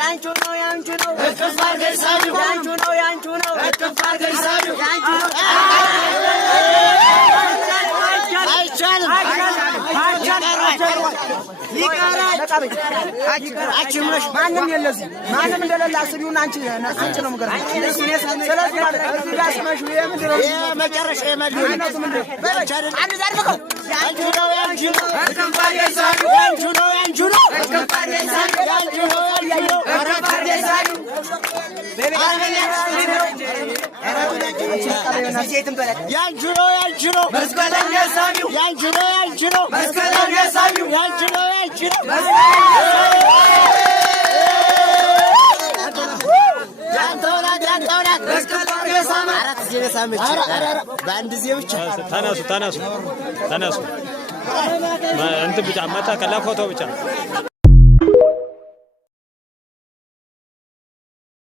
ያንቹ ነው እቅፋር ገይሳዩ ያንቹ ነው እቅፋር ገይሳዩ ያንቹ ነው አይቻልም ይቀራል ማንም የለዚህ ማንም እንደሌላ አስቢውና አንቺ ነው ምገር ስለዚህ ማለት እዚህ ጋር ስመሽ የመጨረሻ የማግኘት አንድ ዛርበው ያንቹ ነው እቅፋር ገይሳዩ ያንቹ ነው እቅፋር ገይሳዩ ያንቹ ነው እቅፋር ገይሳዩ ያንቹ ነው መስቀለኛ ሳቢው ያንቹ ነው መስቀለኛ ሳቢው ያንቹ ነው ያንተውናት መስቀለኛ ሳማ አራት ጊዜ ሳመች በአንድ ጊዜ ብቻ ተነሱ እንትን ብቻ መጣ ከላ ፎቶ ብቻ